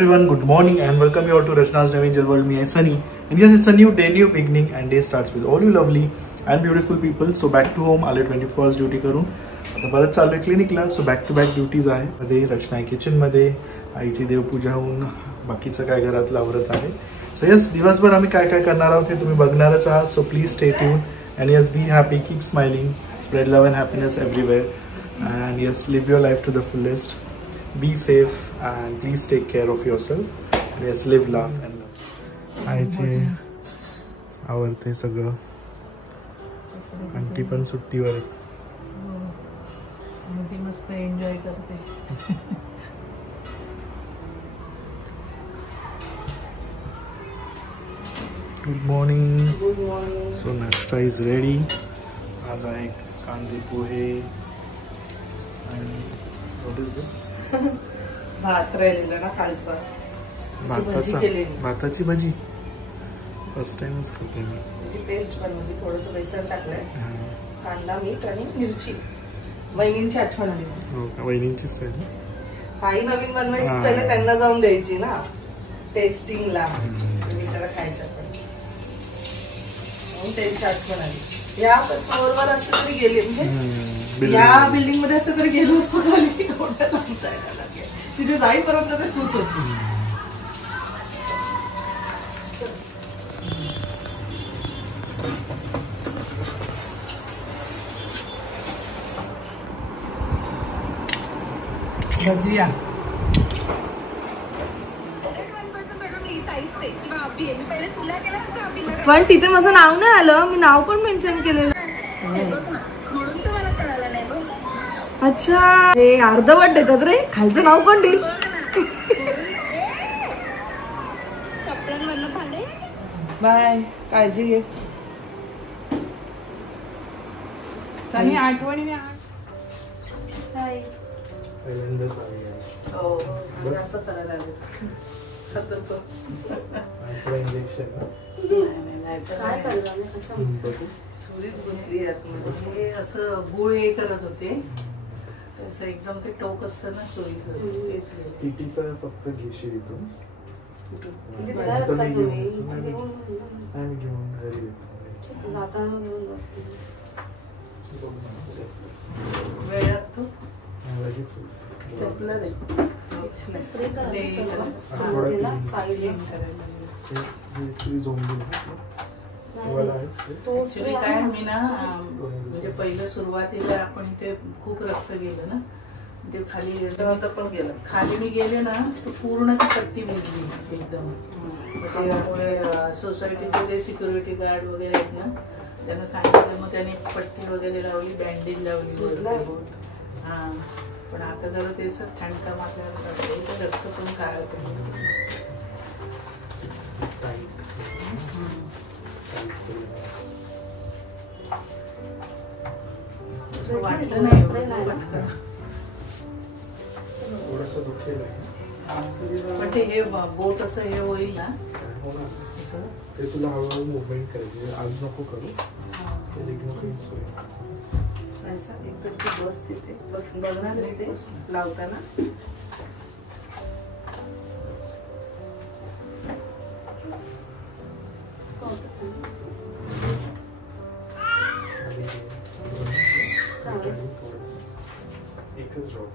everyone, good morning and welcome you all to Rachna's Navinger World. Me, I Sunny, and yes, it's a new day, new beginning, and day starts with all you lovely and beautiful people. So back to home, आले 21st duty करून आता परत चाललोय क्लिनिकला. So back to back duties आहे. मध्ये रचना kitchen मध्ये आईची देवपूजा होऊन बाकीचं काय घरातलं आवरत आहे. सो यस, दिवसभर आम्ही काय काय करणार आहोत हे तुम्ही बघणारच आहात. So please stay tune and yes, be happy, keep smiling, spread love and happiness everywhere, and yes, live your life to the fullest. Be safe and please take care of yourself. And yes, live, laugh and love. आईचे आवडते सगळं. Aunty पण सुट्टीवर आहे. मस्त enjoy करते. Good morning. Good morning. So नाश्ता is ready. आज आहे कांदे पोहे आणि व्हॉट इज दिस? भात राहिलेला ना खालचा. भाताची भाजी फर्स्ट टाइमच करते मी. त्याची पेस्ट बनवली, थोडंसं बेसन टाकलंय, कांदा, मीठ आणि मिरची. वहिनींची आठवण आली. हो का? वहिनींचीच आहे. काही नवीन बनवायची पहिले त्यांना जाऊन द्यायची ना टेस्टिंगला, विचारा खायच्या पण. म्हणून त्यांची आठवण आली. या फ्लोअरवर असं तरी गेले, म्हणजे या बिल्डिंग मध्ये असं तरी गेलो असतो खाली, कोणत्या लांब जायला लागेल. तिथे जाईपर्यंत ते खुश होती. भजिया पण तिथे माझं नाव नाही आलं. मी नाव पण मेन्शन केलेलं. अच्छा, हे अर्धवट देतात रे. खालचं नाव पण देईल. बाय, काळजी घे. सनी आठवणीने असं करायला सुरीत घुसली आतमध्ये. असं गुळ हे करत होते, तसं एकदम ते टोक असतं ना सुरीचं. फक्त घेशील इथून वेळात तो स्टेपलर आहे. काय मी ना, म्हणजे पहिलं सुरुवातीला आपण इथे खूप रक्त गेलं ना, ते खाली नंतर पण गेलं. खाली मी गेले ना, पूर्ण ती पट्टी भिजली एकदम. त्यामुळे सोसायटीचे ते सिक्युरिटी गार्ड वगैरे आहेत ना, त्यांना सांगितलं. मग त्याने पट्टी वगैरे लावली, बँडेज लावली. हा, पण आता जरा ते ठणका मारल्यावर रक्त पण काढत असं वाटलं नाही. पण ते हे बोट असं हे होईल ना, ते तुला हळूहळू मुवमेंट करायची. आज नको करू. एकदम ती बस तिथे बघणार असते लावताना. एकच ड्रॉप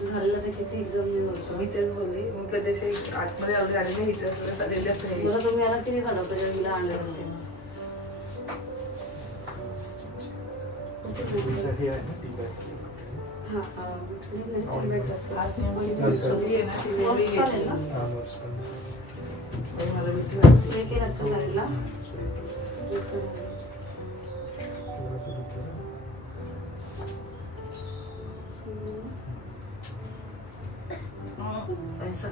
झालेलं ते किती एकदम. मी तेच बोलली, मी कधी आतमध्ये आले हिच्या सगळ्या तुम्ही याला किती झालं होतं हिला आणलं होते. मला भीती वाटली. ऐसा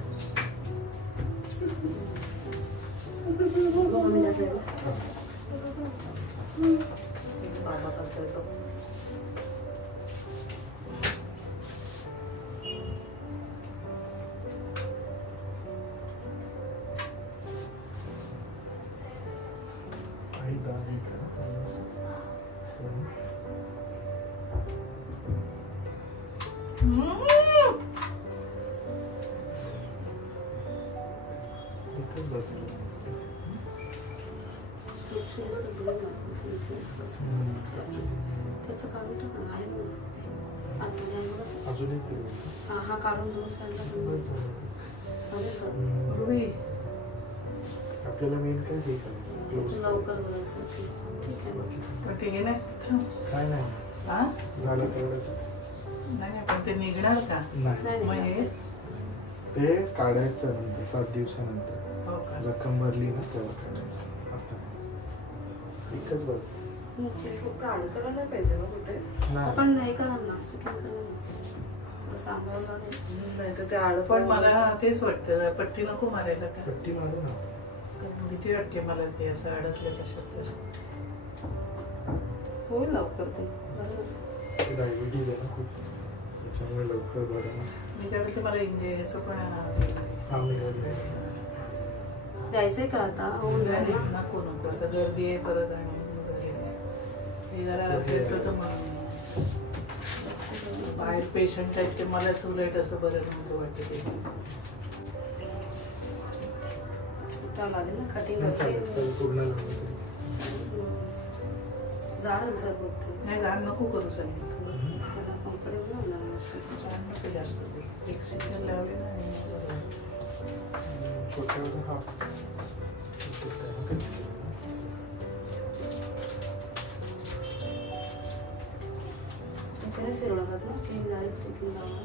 बाबा करतोय तो. त्याचं काढून टाक ना, आहे म्हणून अजून एक हा काढून दोन साईडला आपल्याला मेन काय हे करायचं लवकर बोलायचं. ठीक आहे ना. काय नाही हा झालं तेवढंच. नाही पण ते निघणार का? नाही मग हे ते काढायचं नंतर 7 दिवसानंतर. हो का? जखम भरली ना तेव्हा काढायचं. आता एकच बस. फक्त अडकला नाही पाहिजे ना कुठे. आपण नाही करणार ना, स्टिकिंग करणार सांभाळून नाही तर ते अडकण. पण मला तेच वाटतं पट्टी नको मारायला का? पट्टी मारू ना. भीती वाटते मला ते असं अडकलं कशात तर. होईल लवकर ते. डायबिटीज आहे ना खूप, त्याच्यामुळे लवकर बरं. मी काय बोलते मला ह्याचं पण जायचंय का आता? होऊन जाईल ना. नको नको आता गर्दी आहे परत आणि हे जरा तर म्हणून बाहेर पेशंट आहेत ते मलाच उलट असं बरं नव्हतं वाटतं ते. छोटा लागेल ना कटिंग पूर्ण जाड सर बघते. नाही जाड नको करू सांगितलं. त्याला कम्फर्टेबल होणार जाड नको जास्त ते. एक सिग्नल लावले ना छोट्या हा त्याच्याने फिरवलं जात ना क्लीन झाली स्टिकिंग लावून.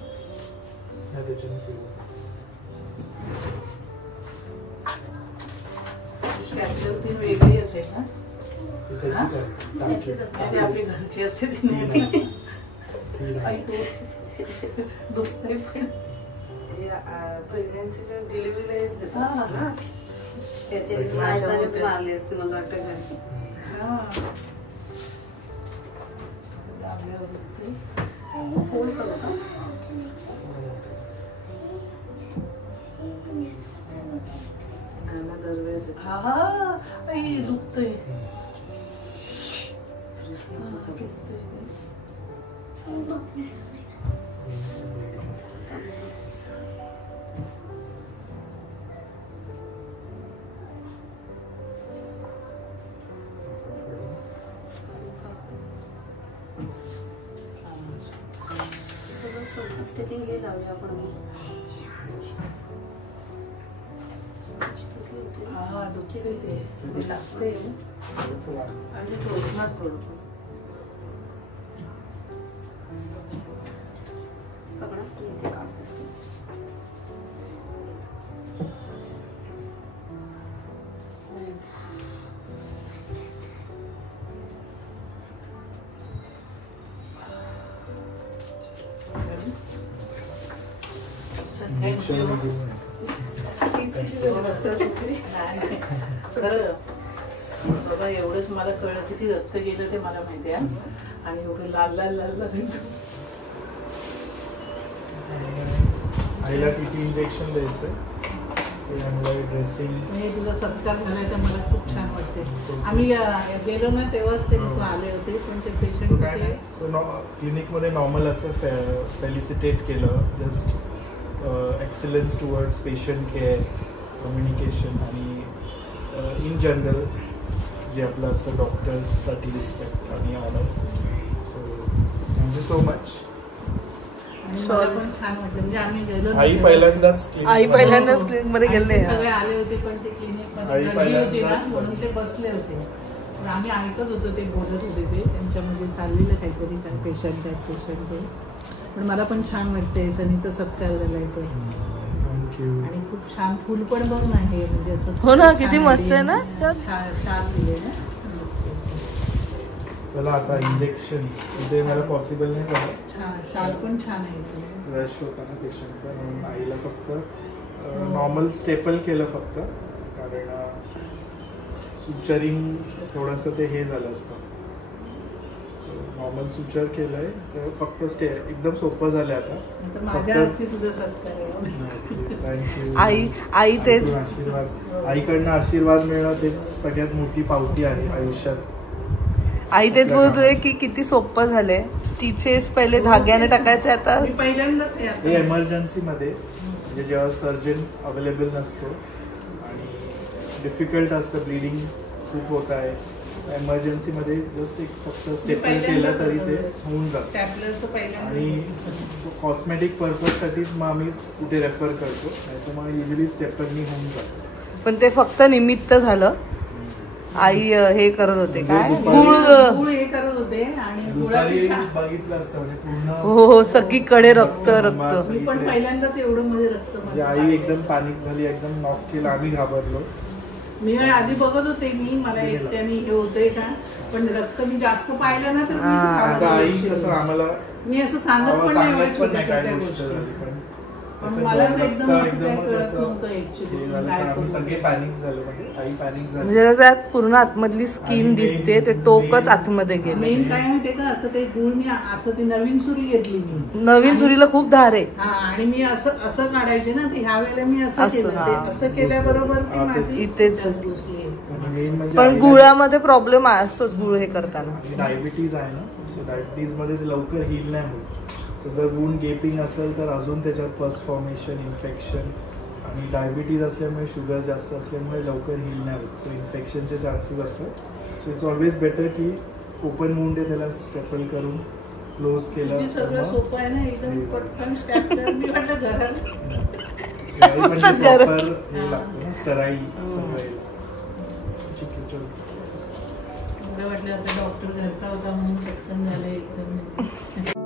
त्याच्याने फिरवलं. स्कॅल्पलर पिन वेगळी असेल ना? त्याचीच असते. आपली घरची असते ती नाही. दुखतंय पण प्रेग्नन्सीच्या डिलिव्हरीला देतात ना, त्याची राजधानीच मारली असते मला वाटतं घरी. फोल्ड करू का? दरवेळेस दुखतंय. स्टिकिंग हे लावूया आपण. हा दुखते ते लागते आणि टोचणार थोडं. पकडा इथे काढते स्टिक. बाबा एवढंच मला कळलं किती रक्त गेलं ते मला माहिती आहे. आणि एवढं लाल लाल लाल लाल आईला टीटी इंजेक्शन द्यायचं. ड्रेसिंग हे तुझा सत्कार झालाय तर मला खूप छान वाटते. आम्ही गेलो ना तेव्हाच ते लोक आले होते पण ते पेशंट क्लिनिकमध्ये नॉर्मल असं फेलिसिटेट केलं. Just excellence towards patient care, communication आणि इन जनरल जे आपलं असतं डॉक्टर्ससाठी रिस्पेक्ट आणि honour. So thank you so much. पण छान वाटलं म्हणजे आम्ही गेलो. आई पहिल्यांदाच क्लिनिक मध्ये गेले. सगळे आले होते पण ते क्लिनिक मध्ये गर्दी होती ना म्हणून ते बसले होते. पण आम्ही ऐकत होतो ते बोलत होते ते त्यांच्यामध्ये चाललेलं काहीतरी त्या पेशंट. पण मला पण छान वाटतंय सनीचा सत्कार झालाय तर. आणि खूप छान फुल पण बघून आहे म्हणजे असं. हो ना किती मस्त आहे ना. शाल दिले ना. चला आता इंजेक्शन इथे मला पॉसिबल नाही झालं. शाल पण छान आहे. रश होता ना पेशंटचा म्हणून आईला फक्त नॉर्मल स्टेपल केलं फक्त. कारण सुचरिंग थोडंसं ते हे झालं असतं. नॉर्मल सुचर केलंय तर फक्त एकदम सोपं झालंय आता. माझ्या हस्ते तुझं सत्कार थँक्यू. आई तेच आशीर्वाद, आईकडनं आशीर्वाद मिळणं तेच सगळ्यात मोठी पावती आहे आयुष्यात. आई तेच बोलत होते की किती सोपं झालंय. स्टिचेस पहिले धाग्याने टाकायचे, आता पहिल्यांदाच हे इमर्जन्सी मध्ये म्हणजे जेव्हा सर्जन अवेलेबल नसतो आणि डिफिकल्ट असतं, ब्लिडिंग खूप होत आहे, इमर्जन्सी मध्ये जस्ट एक फक्त स्टेपल केलं तरी ते होऊन जातं. आणि कॉस्मेटिक पर्पज साठीच मग आम्ही कुठे रेफर करतो, नाहीतर मग युजली स्टेपलनी होऊन जातं. पण ते फक्त निमित्त झालं. आई हे करत होते काय गुळ हे करत होते आणि बघितलं असतं म्हणजे पूर्ण हो सगळीकडे रक्त रक्त. मी पण पहिल्यांदाच एवढं मध्ये रक्त. आई एकदम पॅनिक झाली, एकदम नॉक केलं, आम्ही घाबरलो. मी आधी बघत होते मला एकट्याने हे होतंय का, पण रक्त मी जास्त पाहिलं ना तर आई कसं आम्हाला मी असं सांगत पण नाही काय गोष्ट. पण मलाच एकदम असं काय कळत नव्हतं ऍक्च्युअली. सगळे पॅनिक झालो, म्हणजे आई पॅनिक झाली. म्हणजे त्यात पूर्ण आतमधली स्किन दिसते, ते टोकच आतमध्ये गेलं. मेन काय माहितीये का, असं ते गुळ मी असं ती नवीन सुरी घेतली मी. नवीन सुरीला खूप धार आहे. हा आणि मी असं काढायचे ना, ह्या वेळेला मी असं केलं. असं केल्याबरोबर ती माझी इथेच घुसली. पण गुळामध्ये प्रॉब्लेम असतोच गुळ हे करताना. डायबिटीज आहे ना, सो डायबिटीज मध्ये ते लवकर हील नाही होत. सो जर वूंड गेपिंग असेल तर अजून त्याच्यात पस फॉर्मेशन, इन्फेक्शन, आणि डायबिटीज असल्यामुळे शुगर जास्त असल्यामुळे लवकर हील नाही होत. सो इन्फेक्शनचे चान्सेस असतात. सो इट्स ऑलवेज बेटर की ओपन वूंड आहे त्याला स्टेपल करून क्लोज केलं. सगळं सोपं आहे ना, एकदम पटकन स्टॅपलर. मी म्हटलं घरात प्रॉपर हे लागतं ना, स्टराईल सगळं. वाटलं आता डॉक्टर घरचा होता म्हणून पटकन झालं एकदम.